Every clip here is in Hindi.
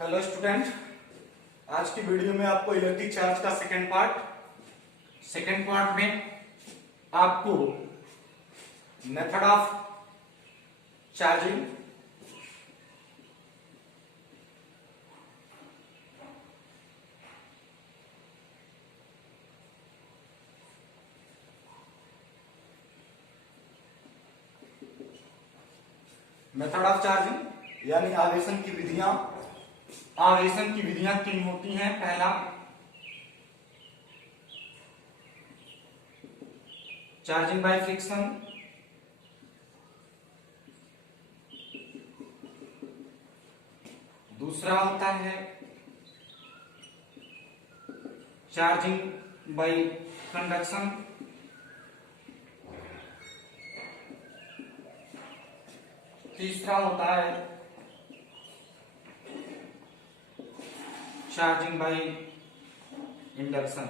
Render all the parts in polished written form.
हेलो स्टूडेंट, आज की वीडियो में आपको इलेक्ट्रिक चार्ज का सेकेंड पार्ट में आपको method of charging, method of charging यानी आवेशन की विधियां तीन होती हैं। पहला चार्जिंग बाय फ्रिक्शन, दूसरा होता है चार्जिंग बाय कंडक्शन, तीसरा होता है चार्जिंग बाय इंडक्शन।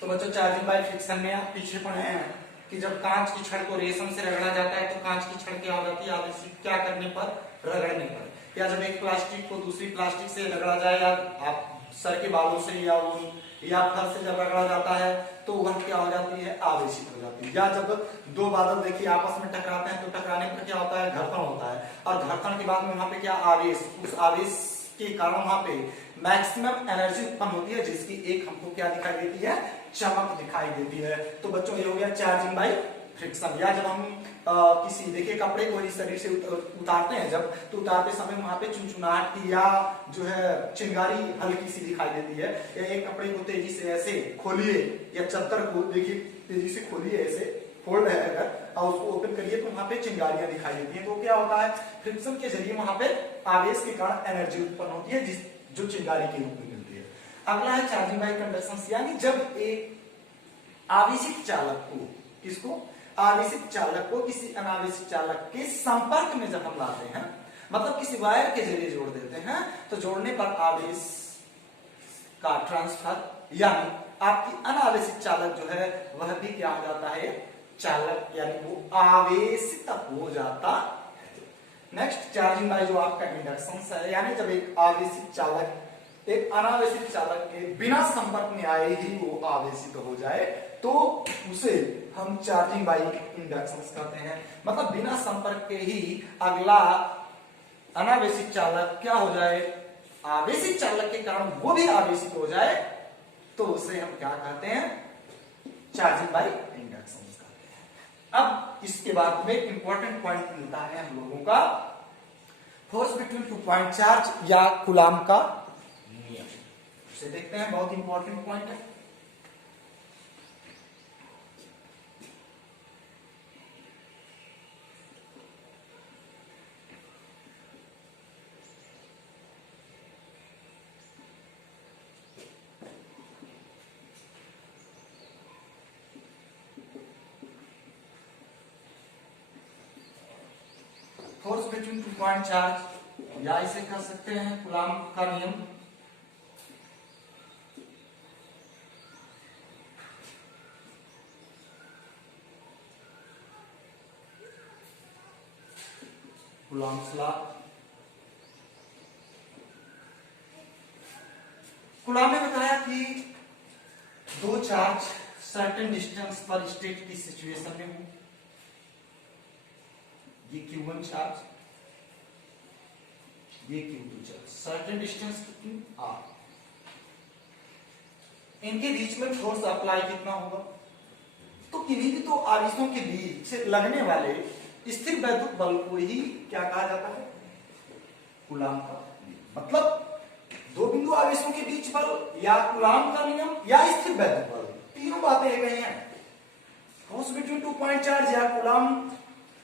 तो बच्चों, चार्जिंग बाय फ्रिक्शन में आप पीछे पढ़े हैं कि जब कांच की छड़ को रेशम से रगड़ा जाता है तो कांच की छड़ क्या हो जाती है, आवेशित क्या करने पर, रगड़ने पर। या जब एक प्लास्टिक को दूसरी प्लास्टिक से रगड़ा जाए, या आप सर के बालों से या फर से जब रगड़ा जाता है तो वह क्या हो जाती है, आवेशित हो जाती है। या जब दो बादल देखिए आपस में टकराते हैं तो टकराने पर क्या होता है, घर्षण होता है, और घर्षण के बाद में वहां पे क्या आवेश, उस आवेश के कारण वहां पे मैक्सिमम एनर्जी उत्पन्न होती है, जिसकी एक हमको क्या दिखाई देती है, चमक दिखाई देती है। तो बच्चों, ये हो गया चार्जिंग बाय फ्रिक्शन। या जब हम किसी देखिए कपड़े को शरीर से उतारते हैं, जब तो उतारते समय वहां पे चुनचुनाहट या जो है चिंगारी हल्की सी दिखाई देती है। या एक कपड़े को तेजी से ऐसे खोलिए, या चद्दर को देखिए तेजी से खोलिए, ऐसे फोल्ड है अगर, और उसको ओपन करिए तो वहां पे चिंगारियां दिखाई देती है। तो क्या होता है, फ्रिक्शन के जरिए वहां पे आवेश के कारण एनर्जी उत्पन्न होती है, जो चिंगारी के रूप में मिलती है। अगला है चार्जिंग बाय कंडक्शन, यानी जब एक आवेशित चालक को, किसको, आवेशित चालक को किसी अनावेशित चालक के संपर्क में जब हम लाते हैं, मतलब किसी वायर के जरिए जोड़ देते हैं, तो जोड़ने पर आवेश का ट्रांसफर, यानी आपकी अनावेशित चालक जो है वह भी क्या हो जाता है, चालक, यानी वो आवेशित हो जाता है। नेक्स्ट चार्जिंग बाय जो आपका इंडक्शन है, यानी जब एक आवेशित चालक एक अनावेशित चालक के बिना संपर्क में आए ही वो आवेशित हो जाए, तो उसे हम चार्जिंग बाय इंडक्शन कहते हैं। मतलब बिना संपर्क के ही अगला अनावेशित चालक क्या हो जाए, आवेशित चालक के कारण वो भी आवेशित हो जाए, तो उसे हम क्या कहते हैं, चार्जिंग बाय इंडक्शन कहते हैं। अब इसके बाद में इंपॉर्टेंट पॉइंट मिलता है हम लोगों का, force between two point charge या कूलाम का नियम। उसे देखते हैं, बहुत इंपॉर्टेंट पॉइंट है। Force between two point charge, या इसे कह सकते हैं कूलाम का नियम। Coulombs law. कूलाम ने बताया कि दो चार्ज सर्टेन डिस्टेंस पर स्टेट की सिचुएशन में हो, ये Q1 चार्ज, ये Q2 चार्ज, सर्टेन डिस्टेंस कितनी R, इनके बीच में फोर्स अप्लाई कितना होगा, तो किन्हीं भी दो आवेशों के बीच से लगने वाले स्थिर वैद्युत बल को ही क्या कहा जाता है, कूलाम का नियम। मतलब दो बिंदु आवेशों के बीच बल, या कूलाम का नियम, या स्थिर वैद्युत बल, तीनों बातें एक ही हैं। Force between two point charge या कूलाम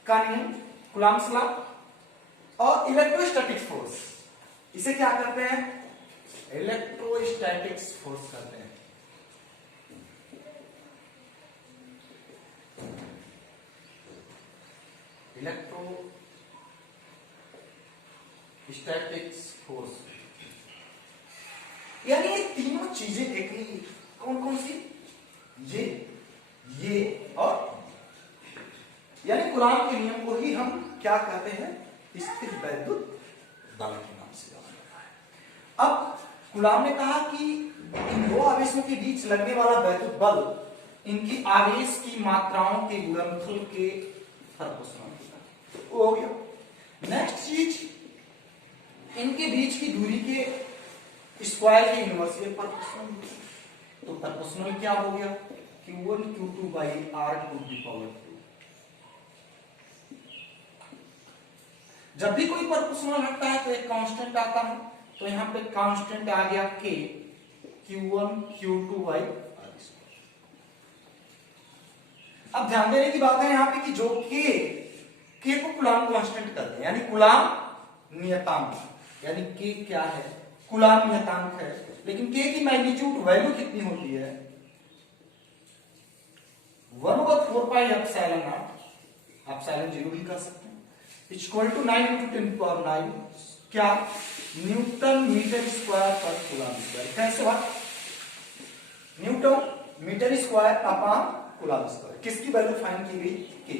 का नियम, कूलाम्स लॉ, और इलेक्ट्रोस्टैटिक फोर्स, इसे क्या करते हैं, इलेक्ट्रोस्टैटिक्स फोर्स करते हैं। इलेक्ट्रोस्टैटिक्स फोर्स, यानी ये तीनों चीजें देखनी, कौन कौन सी, ये और यानी कूलाम के नियम को ही हम क्या कहते हैं, स्थिर वैद्युत बल के नाम से जाना जाता है। अब कूलाम ने कहा कि इन दो आवेशों के बीच लगने वाला वैद्युत बल इनकी आवेश की मात्राओं के गुणनफल के प्रोपोर्शनल होता है। वो हो गया। नेक्स्ट चीज, इनके बीच की दूरी के स्क्वायर के इनवर्स, ये प्रोपोर्शनल। तो प्रोपोर्शनल क्या हो गया, Q1 Q2 by R to the power 2। जब भी कोई प्रोपोर्शनल हटता है तो एक कांस्टेंट आता है, तो यहां पे कांस्टेंट आ गया K, Q1 Q2 by R square. अब ध्यान देने की बात है यहां पे कि जो K को कूलाम कांस्टेंट करते हैं, यानी कूलाम नियतांक, यानी K क्या है, कूलाम नियतांक है, लेकिन K की मैग्नीट्यूड वैल्यू कितनी होती है, 1/4πε0, एप्सिलॉन 0 भी कर सकते हैं, इक्वल टू 9 × 10⁹, क्या, न्यूटन मीटर स्क्वायर पर कूलाम स्क्वायर। कैसे बात, newton metre square upon coulomb square, किसकी वैल्यू फाइंड की गई, K की।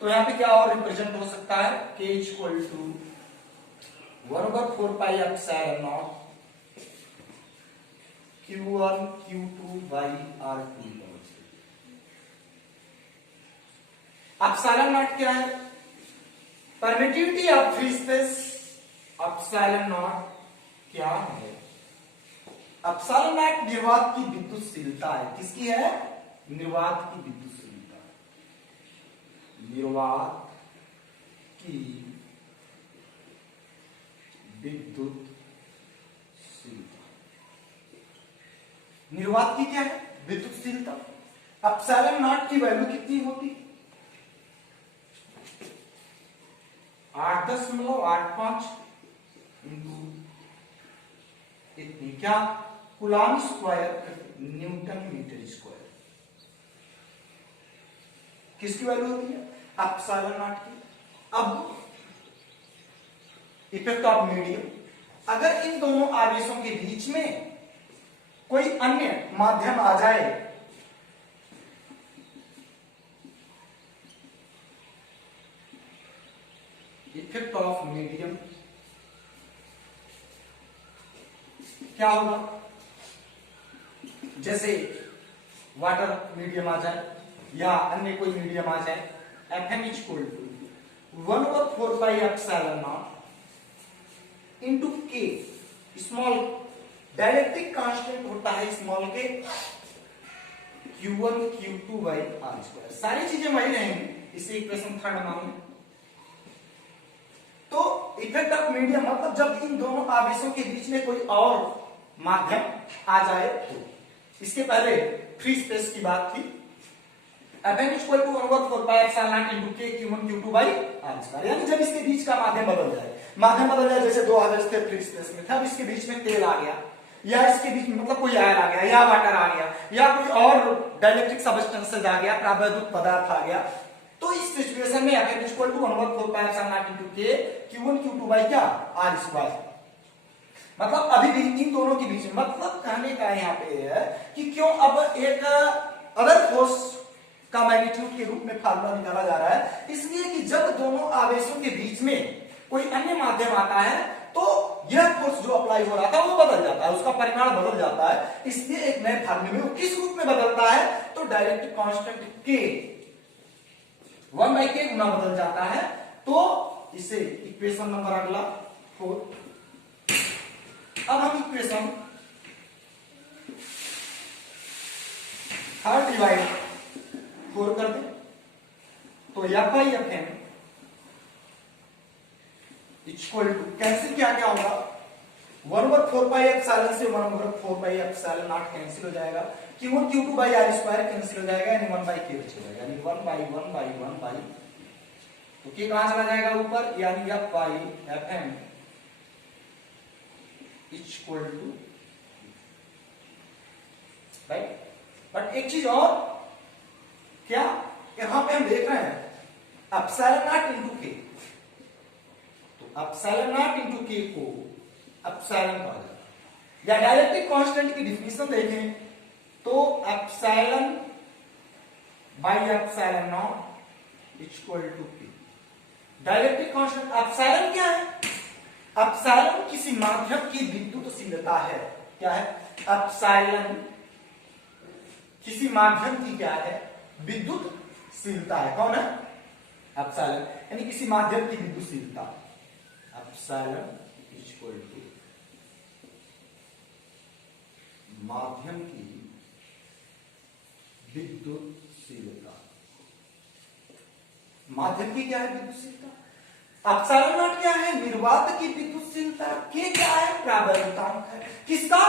तो यहां पे क्या और रिप्रेजेंट हो सकता है, K equal to 1/4πε0 Q1 Q2 by R2। Epsilon naught क्या है, permittivity of free space. Epsilon naught क्या है, एप्सिलॉन नॉट निर्वात की विद्युतशीलता है। किसकी है, निर्वात की विद्युतशीलता, निर्वात की विद्युत, निर्वात की क्या है, विद्युतशीलता। एप्सिलॉन नॉट की वैल्यू कितनी होती, 8.85 इंटू इतनी, क्या, coulomb square newton metre square. किसकी वैल्यू होती है, एप्सिलॉन नॉट की। अब इफेक्ट ऑफ मीडियम, अगर इन दोनों आवेशों के बीच में कोई अन्य माध्यम आ जाए, इफेक्ट ऑफ मीडियम क्या होगा, जैसे वाटर मीडियम आ जाए या अन्य कोई मीडियम आ जाए, Fm equal to 1/4πε0 into K, small dielectric constant होता है स्मॉल के, Q1 Q2 by R square. सारी चीजें वही रहेंगी, इसे इक्वेशन 3 मान लें। तो इफेक्ट ऑफ मीडियम मतलब जब इन दोनों आवेशों के बीच में कोई और माध्यम आ जाए, तो इसके पहले फ्री स्पेस की बात थी, Fn equal to 1/4πε0 into K Q1 Q2 by R square. यानी जब इसके बीच का माध्यम बदल जाए, जैसे दो आवेश थे फ्री स्पेस में, तब इसके बीच में तेल आ गया, या इसके बीच में मतलब कोई एयर आ गया, या वाटर आ गया, या कोई और डाइलेक्ट्रिक सब्सटेंसेस आ गया, प्रावैद्युत पदार्थ आ गया, तो इस सिचुएशन में Fn equal to 1/4πε0 into K Q1 Q2 by क्या, R स्क्वायर। मतलब अभी भी इन दोनों के बीच में, मतलब कहने का यहाँ पे है कि क्यों अब एक अदर फोर्स का मैग्नीट्यूड के रूप में फार्मूला निकाला जा रहा है, इसलिए कि जब दोनों आवेशों के बीच में कोई अन्य माध्यम आता है तो यह फोर्स जो अप्लाई हो रहा था वो बदल जाता है, उसका परिमाण बदल जाता है। इसलिए एक नए फार्मूले में वो किस रूप में बदलता है, तो डायरेक्ट कांस्टेंट K 1/K गुना बदल जाता है। तो इसे इक्वेशन नंबर अगला 4। अब हम इक्वेशन 3 डिवाइड 4 कर दें, तो F/Fn इक्वल टू कैंसिल क्या क्या होगा, 1/4πε से 1/4πε0 कैंसिल हो जाएगा, Q1 Q2 by R square cancel हो जाएगा, यानी 1/K बचेगा, यानी 1/1/1 तो K कहां चला जाएगा ऊपर, यानी F/Fn equal to, right. But एक चीज और, क्या यहां पे हम देख रहे हैं एप्सिलॉन नॉट इंटू K, तो एप्सिलॉन नॉट इंटू K को एप्सिलॉन कहा जाता है, या डायलेक्ट्रिक कांस्टेंट की डिफिनेशन देखें तो epsilon by epsilon naught equal to P। Dielectric constant epsilon क्या है? एप्सिलॉन किसी माध्यम की विद्युतशीलता है। क्या है? एप्सिलॉन किसी माध्यम की क्या है? विद्युतशीलता है। कौन है? एप्सिलॉन यानी किसी माध्यम की विद्युतशीलता। एप्सिलॉन इक्वल टू माध्यम की विद्युतशीलता। माध्यम की क्या है? विद्युतशीलता। एप्सिलॉन नॉट क्या है? निर्वात की विद्युतशीलता। के क्या है? प्रावैधानिक है। किसका?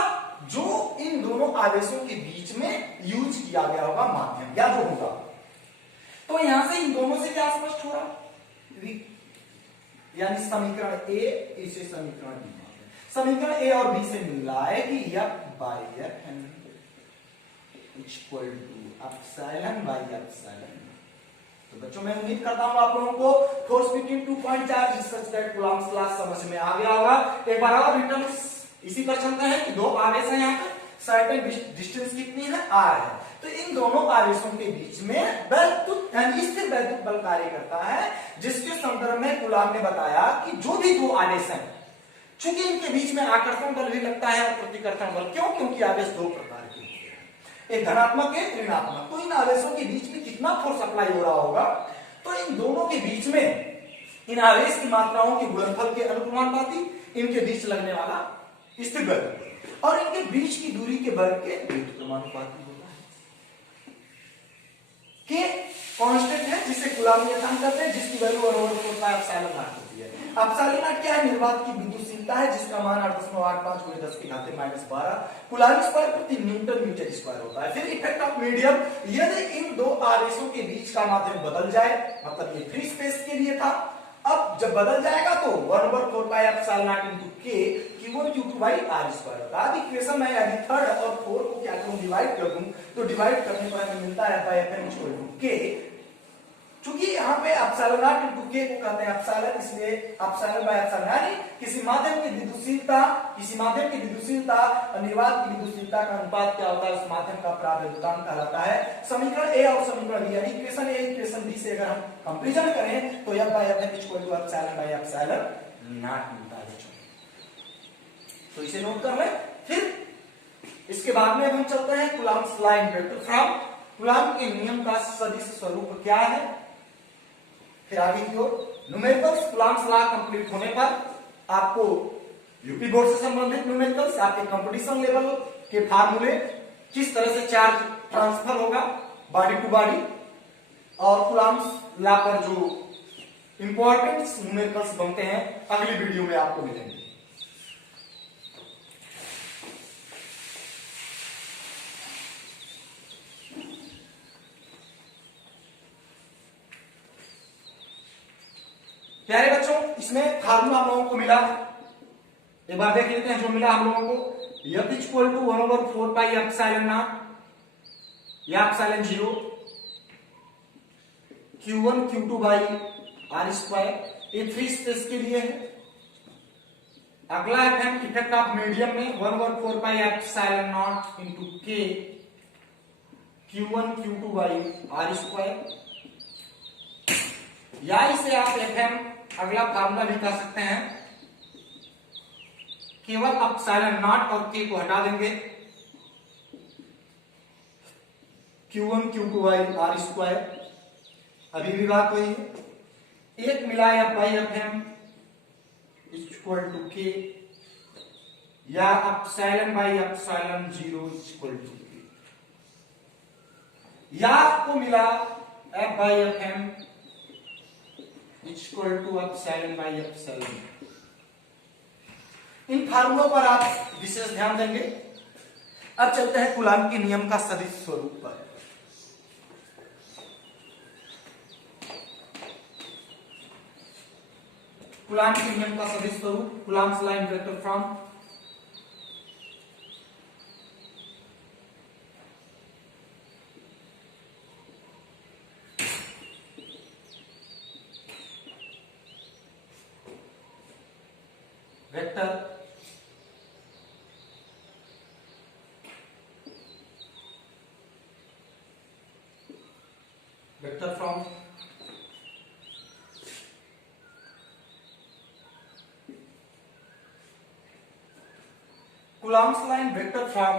जो इन दोनों आवेशों के बीच में यूज किया गया होगा माध्यम या जो होगा। तो यहां से इन दोनों से क्या स्पष्ट हो रहा? यानी समीकरण ए इसे समीकरण बी। समीकरण ए और बी से मिल रहा है कि F by F equal to epsilon by epsilon. तो बच्चों मैं उम्मीद करता हूं आप लोगों को force between 2 point charge such that Coulomb's law समझ में आ गया होगा। एक बार और रिटर्न इसी पर चलते हैं कि दो आवेश हैं यहाँ पे, सर्टेन डिस्टेंस कितनी है? r है। तो इन दोनों आवेशों के बीच में वैद्युत यानी स्थिर वैद्युत बल कार्य करता है, जिसके संदर्भ में कूलम्ब ने बताया कि जो भी दो आवेश हैं, चूंकि इनके बीच में आकर्षण बल भी लगता है और प्रतिकर्षण बल। क्यों? क्योंकि आवेश दो प्रकार के होते हैं, एक धनात्मक एक ऋणात्मक। तो इन आवेशों के बीच में कितना फोर्स अप्लाई हो रहा होगा? तो इन दोनों के बीच में इन आवेश की मात्राओं के गुणनफल के अनुक्रमानुपाती इनके बीच लगने वाला स्थिर वैद्युत और इनके बीच की दूरी के वर्ग के व्युत्क्रमानुपाती होता है। के कांस्टेंट है जिसे कूलम्ब नियतांक कहते हैं, जिसकी वैल्यू बराबर होता है एप्सिलॉन नॉट होती है। एप्सिलॉन नॉट क्या है? निर्वात की विद्युतशीलता है, जिसका मान 8.85 × 10⁻12 कूलम्ब स्क्वायर प्रति न्यूटन मीटर स्क्वायर होता है। फिर इफेक्ट ऑफ मीडियम, यदि इन दो आवेशों के बीच का माध्यम बदल जाए, मतलब ये फ्री स्पेस के लिए था, अब जब बदल जाएगा तो 1/4 पाई एप्सिलॉन नॉट इनटू के q1 q2 by r square होगा। अब इक्वेशन में यदि 3 और 4 को क्या करूं? डिवाइड कर दूं, तो डिवाइड करने पर हमें मिलता है F/N इक्वल टू k। चूंकि यहाँ पे एप्सिलॉन नॉट इनटू के को कहते हैं एप्सिलॉन, इसलिए एप्सिलॉन बाय एप्सिलॉन यानी किसी माध्यम की विद्युतशीलता और निर्वात की विद्युतशीलता का अनुपात क्या होता है? उस माध्यम का प्रावैधानिक कहलाता है। समीकरण ए और समीकरण बी यानी इक्वेशन ए इक्वेशन बी से अगर हम कंपैरिजन करें तो F/N equal to epsilon by epsilon naught मिलता है। तो इसे नोट कर लें। फिर इसके बाद में हम चलते हैं Coulomb's law in vector form. Coulomb के नियम का सदिश स्वरूप क्या है? फिर आगे की ओर न्यूमेरिकल्स। कूलम्ब्स लॉ कंप्लीट होने पर आपको यूपी बोर्ड से संबंधित न्यूमेरिकल्स, आपके कंपटीशन लेवल के फार्मूले, किस तरह से चार्ज ट्रांसफर होगा बॉडी टू बॉडी, और कूलम्ब्स लॉ पर जो इंपॉर्टेंट न्यूमेरिकल्स बनते हैं अगली वीडियो में आपको मिलेंगे। प्यारे बच्चों, इसमें फार्मूला हम लोगों को मिला, एक बार देख लेते हैं जो मिला हम लोगों को। F equal to 1/4 pi epsilon naught या epsilon 0 q1 q2 by r square, ये फ्री स्पेस के लिए है। अगला है इफेक्ट ऑफ मीडियम में 1/4 pi epsilon not into k q1 q2 by r square, या इसे आप FM अगला फार्मूला भी कह सकते हैं, केवल एप्सिलॉन नॉट और k को हटा देंगे, q1 q2 by r square. अभी भी बात वही है, एक मिला F/FM इक्वल टू k या epsilon by epsilon 0 equal to k, या आपको मिला F/FM equal to epsilon by epsilon. इन फार्मूलों पर आप विशेष ध्यान देंगे। अब चलते हैं कूलम्ब के नियम का सदिश स्वरूप पर। कूलम्ब के नियम का सदिश स्वरूप, Coulomb's law in vector form. Vector vector from Coulomb's line vector from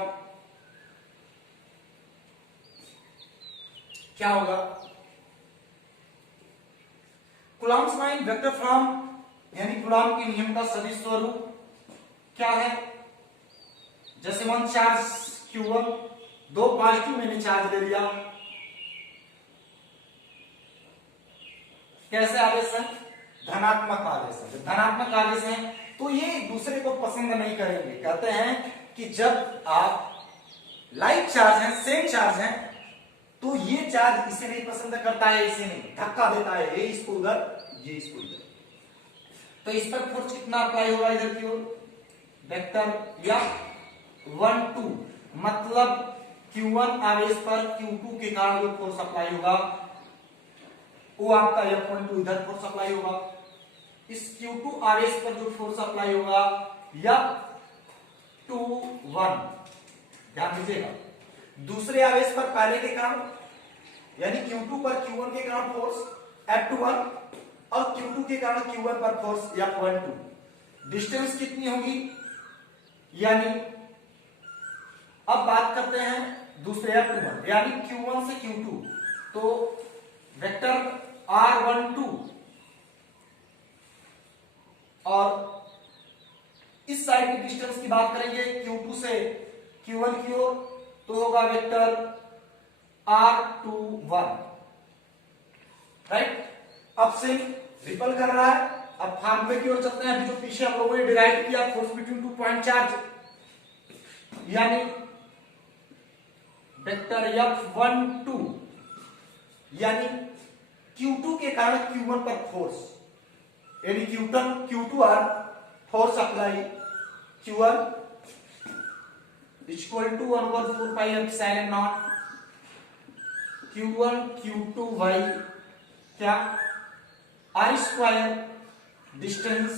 क्या होगा? कूलम्ब्स लाइन वेक्टर फ्रॉम यानी कूलम्ब के नियम का सदिश स्वरूप क्या है? जैसे वन चार्ज Q1, दो पॉजिटिव मैंने चार्ज ले लिया, कैसे आवेश है? धनात्मक आवेश है। धनात्मक आवेश है तो ये एक दूसरे को पसंद नहीं करेंगे। कहते हैं कि जब आप लाइक चार्ज है, सेम चार्ज है, तो ये चार्ज इसे नहीं पसंद करता है, इसे नहीं, धक्का देता है, ये इसको उधर, ये इसको इधर। तो इस पर फोर्स कितना अप्लाई होगा इधर की ओर? वेक्टर या 1 2, मतलब Q1 आवेश पर Q2 के कारण जो फोर्स अप्लाई होगा वो आपका F12 इधर फोर्स अप्लाई होगा। इस Q2 आवेश पर जो फोर्स अप्लाई होगा F21, ध्यान दीजिएगा, दूसरे आवेश पर पहले के कारण यानी Q2 पर Q1 के कारण फोर्स F21 और Q2 के कारण Q1 पर फोर्स F12। डिस्टेंस कितनी होगी? यानी अब बात करते हैं दूसरे F21 यानी Q1 से Q2, तो वेक्टर R12 और इस साइड की डिस्टेंस की बात करेंगे Q2 से Q1 की ओर, तो होगा वेक्टर R21, राइट। अब से रिपल कर रहा है, अब फॉर्मूले की ओर चलते हैं। अभी जो पीछे हम लोगों ने डिराइव किया फोर्स बिटवीन 2 पॉइंट चार्ज, यानी वेक्टर F12 यानी Q2 के कारण Q1 पर फोर्स, यानी Q2 और force apply Q1 equal to 1/4 pi epsilon naught Q1 Q2 y क्या R स्क्वायर डिस्टेंस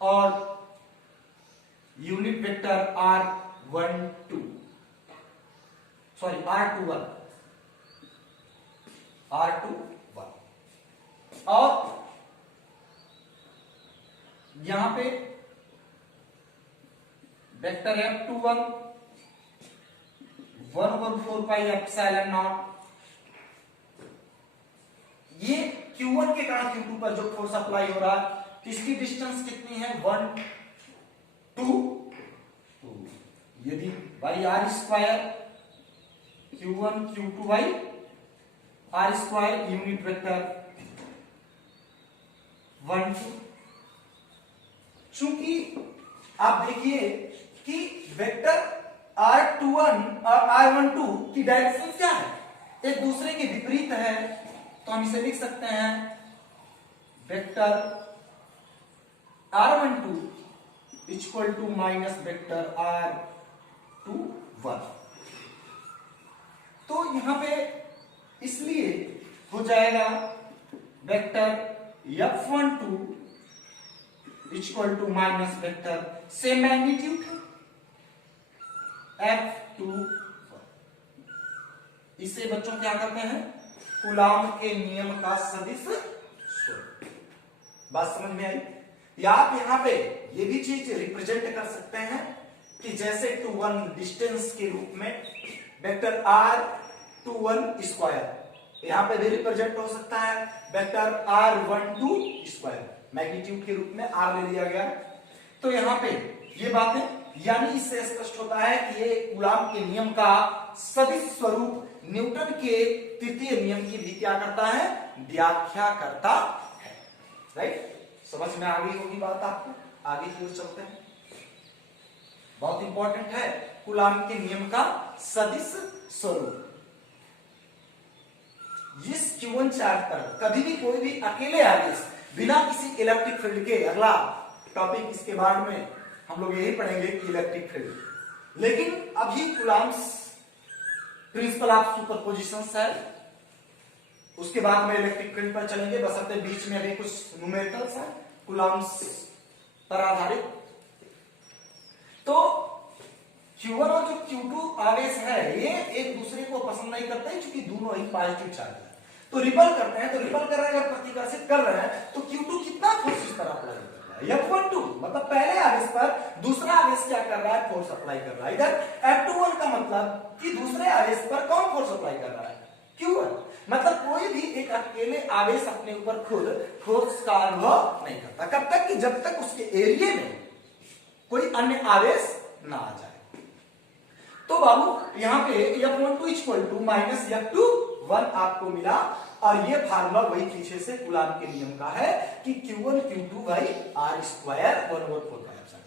और unit vector R12 sorry R21 और यहां पे vector F21 1/4 pi epsilon not. ये Q1 के कारण Q2 पर जो फोर्स अप्लाई हो रहा है, इसकी डिस्टेंस कितनी है? 1 2, यदि by R square Q1 Q2 by R square unit vector 1 2। चूंकि आप देखिए कि वेक्टर R21 और R12 की डायरेक्शन क्या है? एक दूसरे के विपरीत है, तो हम इसे लिख सकते हैं vector R12 equal to minus vector R21। तो यहां पे इसलिए हो जाएगा vector F12 equal to minus vector same magnitude F21। इसे बच्चों क्या कहते हैं? कूलॉम के नियम का सदिश स्वरूप। बात समझ में आई? या आप यहां पे ये भी चीज रिप्रेजेंट कर सकते हैं कि जैसे 2 1 डिस्टेंस के रूप में वेक्टर R21 स्क्वायर, यहां पे भी रिप्रेजेंट हो सकता है वेक्टर R12 स्क्वायर, मैग्नीट्यूड के रूप में R ले लिया गया। तो यहां पे ये बातें, यानी इससे स्पष्ट होता है कि ये कूलॉम के नियम का सदिश स्वरूप न्यूटन के तृतीय नियम की भी क्या करता है? व्याख्या करता है, राइट। समझ में आ गई होगी बात आपको? आगे की ओर चलते हैं। बहुत इंपॉर्टेंट है कूलॉम के नियम का सदिश स्वरूप। इस Q1 चार्ज पर कभी भी कोई भी अकेले आवेश बिना किसी इलेक्ट्रिक फील्ड के, अगला टॉपिक इसके बाद में हम लोग यही पढ़ेंगे कि इलेक्ट्रिक फील्ड, लेकिन अभी कूलॉम्स प्रिंसिपल ऑफ सुपरपोजिशन है, उसके बाद में इलेक्ट्रिक फील्ड पर चलेंगे। बशर्ते बीच में अभी कुछ न्यूमेरिकल्स हैं कूलॉम्स पर आधारित। तो Q1 और जो Q2 आवेश है ये एक दूसरे को पसंद नहीं करते क्योंकि दोनों ही पॉजिटिव चार्ज है। तो रिपल करते हैं, तो रिपल कर रहे हैं, अगर प्रतिकर्षित कर रहे हैं तो Q2 कितना फोर्स इस पर अप्लाई करता है? है। F12 मतलब पहले आवेश पर दूसरा आवेश क्या कर रहा है, फोर्स अप्लाई कर रहा है। इधर F21 का मतलब कि दूसरे आवेश पर कौन फोर्स अप्लाई कर रहा है, Q1। मतलब कोई भी एक अकेले आवेश अपने ऊपर खुद फोर्स का अनुभव नहीं करता, कब तक कि जब तक उसके एरिया में कोई अन्य आवेश ना आ जाए। तो बाबू यहाँ पे F12 equal to minus F21 आपको मिला, और ये फार्मूला वही पीछे से कूलाम के नियम का है कि Q1 Q2 by R square 1/4 का एप्सिलॉन।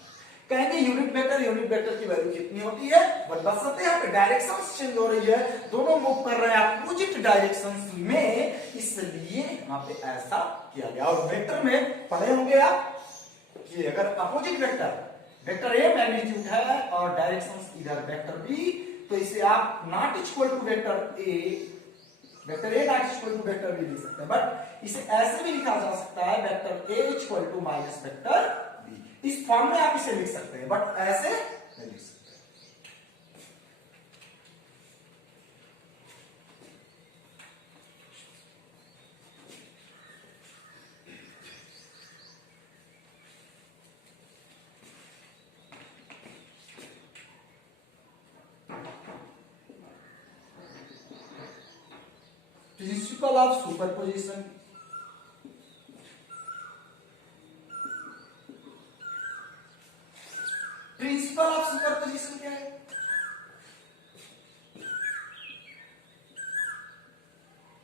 कहेंगे यूनिट वेक्टर की वैल्यू कितनी होती है, बस यहाँ पे डायरेक्शन चेंज हो रही है, दोनों मूव कर रहे हैं अपोजिट डायरेक्शन में, इसलिए यहाँ पे ऐसा किया गया। और वेक्टर में पढ़े होंगे आप कि अगर अपोजिट वेक्टर ए मैग्नीट्यूड है और डायरेक्शन इधर वेक्टर बी, तो इसे आप not equal to vector A not equal to vector B लिख सकते हैं, बट इसे ऐसे भी लिखा जा सकता है vector A equal to minus vector B. इस फॉर्म में आप इसे लिख सकते हैं, बट ऐसे नहीं लिख सकते। Principle of superposition, principle of superposition क्या है,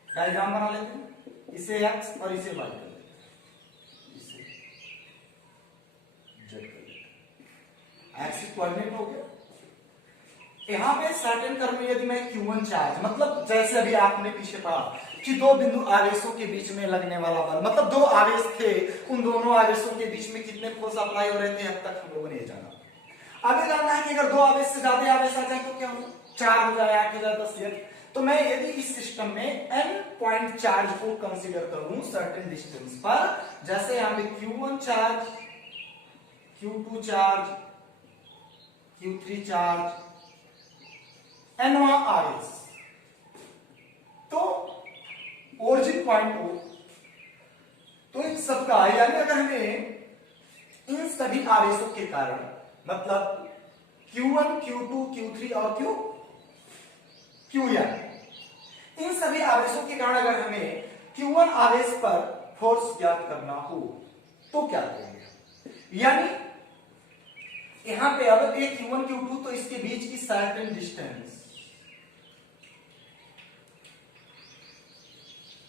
डायग्राम बना लेते हैं, इसे x और इसे y कर लेते हैं, इसे z कर लेते हैं, x कोऑर्डिनेट हो गया। यहां पे सर्टेन कर्व में यदि मैं Q1 चार्ज, मतलब जैसे अभी आपने पीछे पढ़ा कि दो बिंदु आवेशों के बीच में लगने वाला बल, मतलब दो आवेश थे, उन दोनों आवेशों के बीच में कितने फोर्स अप्लाई हो रहे थे, अब तक हम लोगों ने ये जाना। आगे जानना है कि अगर दो आवेश से ज्यादा आवेश आ जाए तो क्या हो, 4 हो जाए, 8 हो जाए, 10 हो। तो मैं यदि इस सिस्टम में n पॉइंट चार्ज को कंसीडर करूं सर्टेन डिस्टेंस पर, जैसे यहां पे Q1 charge, Q2 charge, Q3 charge, n आवेश, तो ओरिजिन पॉइंट हो, तो इन सबका यानी अगर हमें इन सभी आवेशों के कारण, मतलब Q1, Q2, Q3 और Qn, इन सभी आवेशों के कारण अगर हमें Q1 आवेश पर फोर्स ज्ञात करना हो तो क्या करेंगे, यानी यहां पे अब एक Q1 Q2, तो इसके बीच की सर्टेन डिस्टेंस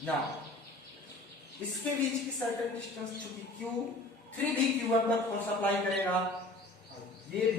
ना, इसके बीच की सर्टेन डिस्टेंस चूंकि Q3 भी Q1 पर फोर्स अप्लाई करेगा, ये